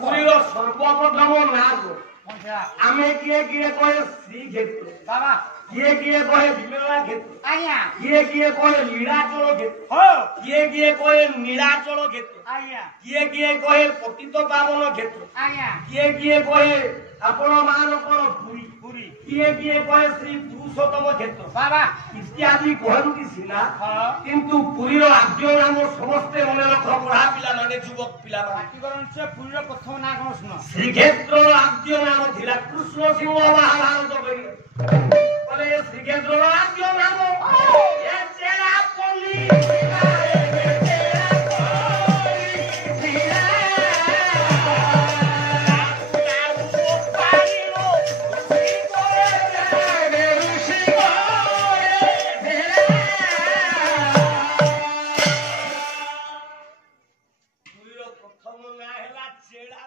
পুরীর সর্বপ্রথম নাগ আমি গিয়ে গিয়ে কয়ে শ্রীক্ষেত্র বাবা গিয়ে কয়ে বিমলা ক্ষেত্র আইয়া গিয়ে কয়ে লীলাচল ক্ষেত্র হো গিয়ে কয়ে নীলাচল ক্ষেত্র আইয়া গিয়ে কয়ে পতিত পাবন ক্ষেত্র আইয়া গিয়ে কয়ে আপন ମାନଙ୍କର পুরী পুরী গিয়ে কয়ে শ্রী পুরুষোତ୍ତম ক্ষেত্র বাবা ইত্যাদি কহନ୍ତି ସିନା ହଁ କିନ୍ତୁ ପୁରୀର ଆଦ୍ୟ ନାମ ସମସ୍ତେ ମନେ ରଖ ପଢା ପିଲାମାନେ ଯୁବକ ପିଲାମାନେ ପାଟିକରଣ ସେ ପୁରୀର ପ୍ରଥମ ନାଁ କଣ ଶୁଣ ଶ୍ରୀକ୍ଷେତ୍ରର ଆଦ୍ୟ ନାମ ଥିଲା କୃଷ୍ଣ ସିଂହ ମହାଭାରତ କରି ବୋଲେ ଶ୍ରୀକ୍ଷେତ୍ରର ଆଦ୍ୟ ନାମ ଏ ଚେରାପଲ୍ଲୀ ପ୍ରଥମ ନାଁ ହେଲା ଚେରା